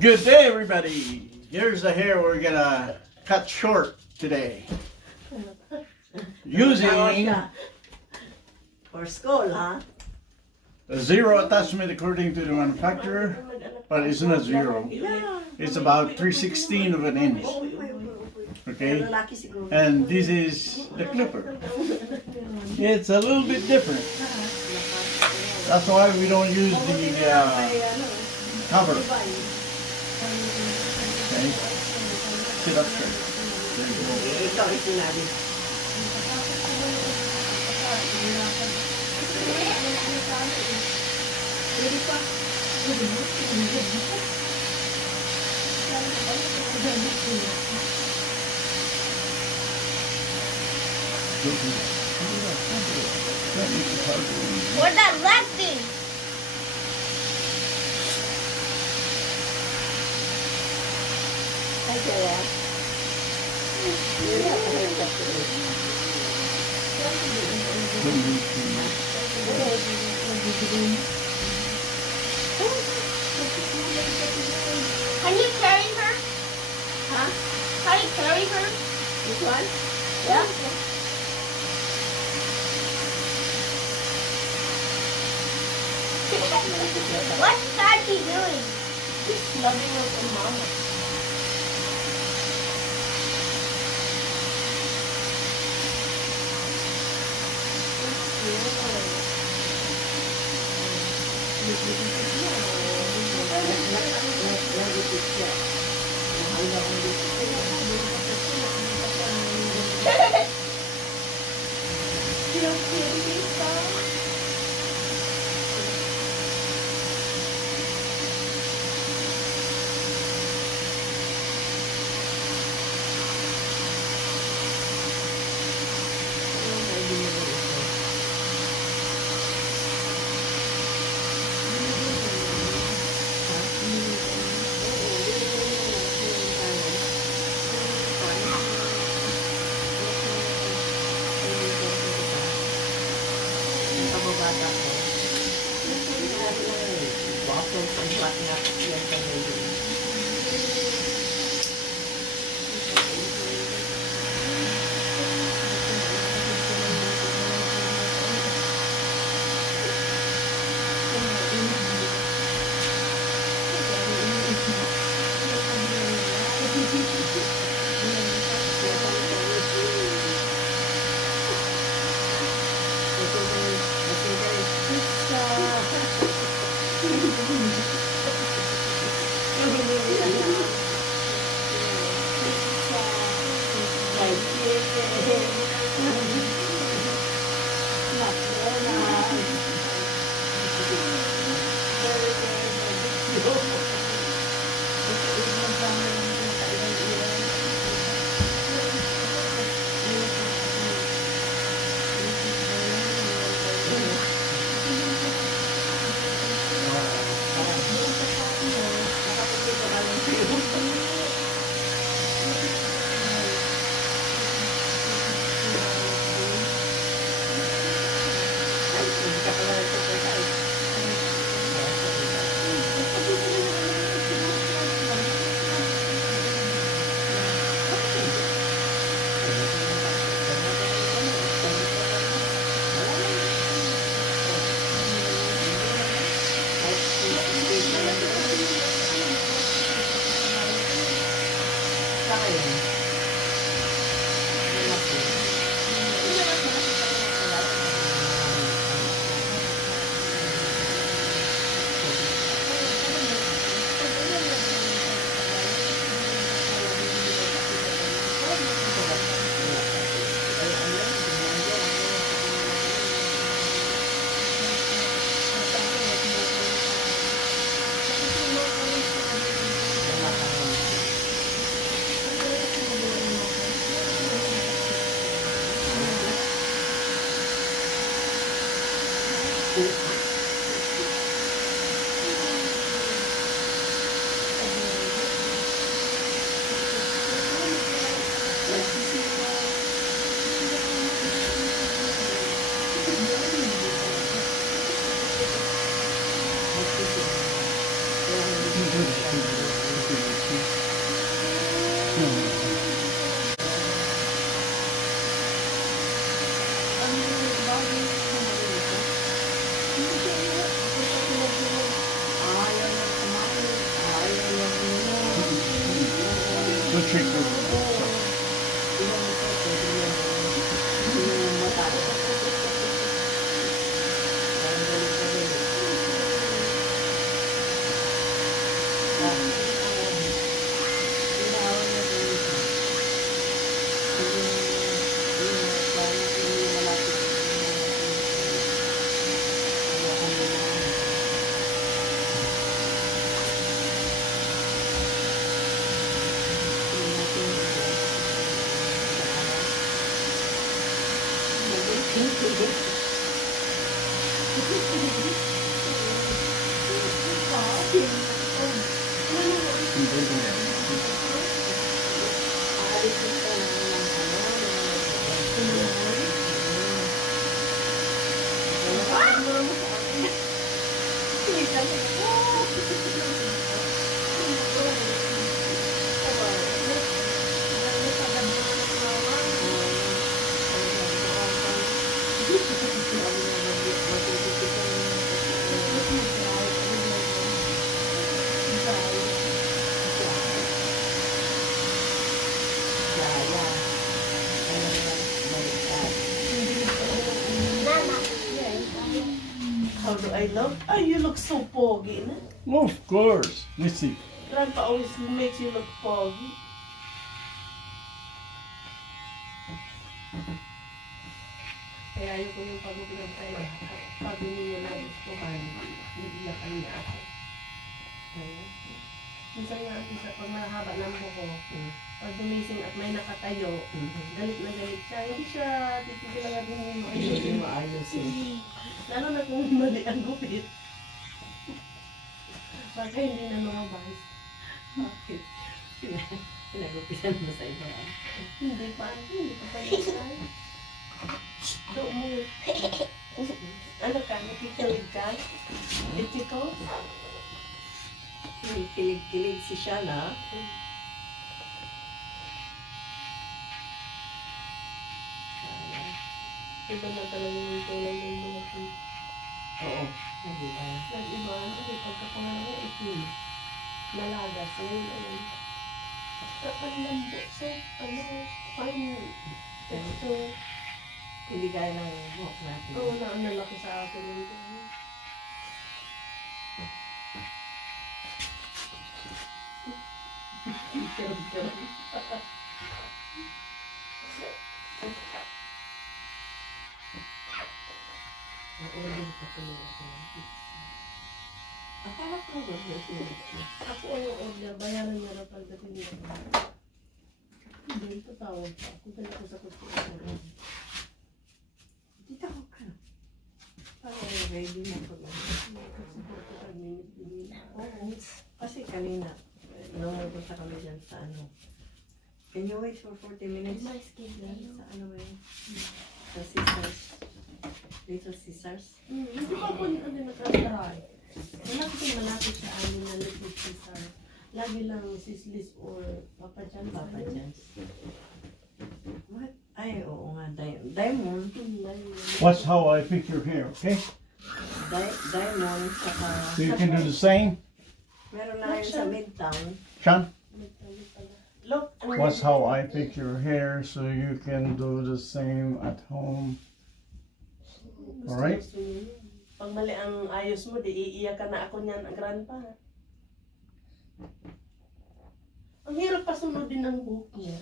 Good day, everybody. Here's the hair we're gonna cut short today. Using For school, huh? a zero attachment according to the manufacturer, but it's not zero. Yeah. It's about 3/16 of an inch. Okay? Lalaki siguro. And this is the clipper. It's a little bit different. That's why we don't use the cover. Okay? Sit up straight. There you go. Ikaw rin sinabi. Where's that lefty? Ay, kaya. Can you carry her? Huh? Can you carry her? This one? Yeah. What's Daddy doing? He's loving her mama. You don't see anything, so? Bata ko. Waffles and whatnot. Yan sa ngayon. Good trick. Good. Yung ito, pwede yung mataas. Parang galit na galit. Tinawag na po ito. Yung parang yung malapit How do I look? Oh, you look so poggy. No? Of course. Let's see. Grandpa always makes you look poggy. Kaya ayoko yung pag-upilan tayo. Pag hindi na gusto ka, iiyakan niya ako. Minsan nga isa, pag mahaba ng buko, pag dumising at may nakatayo, galit na galit siya. Hindi siya titigil lang natin yung Hindi maayos eh. lalo na kung mali ang gupit. Baka hindi na lumabas. Bakit? Pinagupitan mo sa iba. Hindi pa yan. Doon mo. Ano ka? Nakikilig ka? Itiko? Kilig-kilig si Shana. Iba na talaga yung tulay yung lumaki. Oo. Hindi ba? Nag-iba, pagkapangalan mo, itim. Nalagas. Ngayon, ayun. Ang lambot. So, fine. Ito. Hindi kaya ng buhok natin. Oo, ang nalaki sa akin. Akala ko ba Ako ang order, bayaran niya na pagdating niya. Hindi, tatawag pa. Kung kaya ko sa kutsura. Dito ako ka. Parang ready na ko lang. Oo. Kasi kanina, numupunta kami dyan sa ano. Can you wait for 40 minutes? My skin na. Sa ano ba yun? Sa Caesars. Little Caesars. Hindi pa ako nakatry. Malapit sa amin na Little Caesar. Lagi lang sislis or Papa John's. Papa John's. What? Ay, oo nga. Diamond. Watch how I fix your hair, okay? Diamond. Saka... So you can do the same. Meron na rin sa Midtown. Sean, Look. watch how I fix your hair so you can do the same at home. Alright? Pag mali ang ayos mo, di iiyak ka na ako niyan, ang grandpa. Ang hirap pa sunodin ng book niya.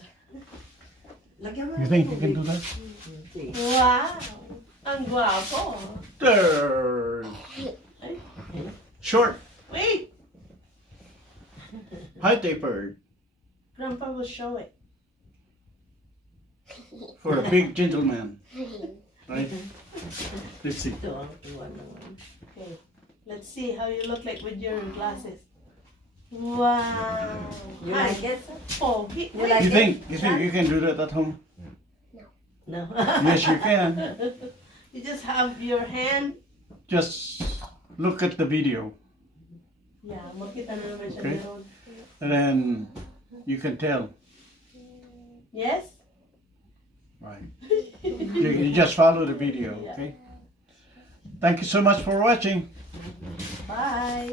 Lagyan mo You ng think you tubig. can do that? Sige. Wow! Ang gwapo. There. Ay, Short. wait! High tapered. Grandpa will show it. For a big gentleman. Right? Let's see. Ito ang tuwa naman. Okay. Let's see how you look like with your glasses. Wow! You Hi. like it? Pogi. You like You think you can do that at home? No. Yes, you can. You just have your hand. Just look at the video, Yeah, makita na naman siya Okay. meron. and then you can tell. Yes? Right. You just follow the video, okay? Thank you so much for watching. Bye!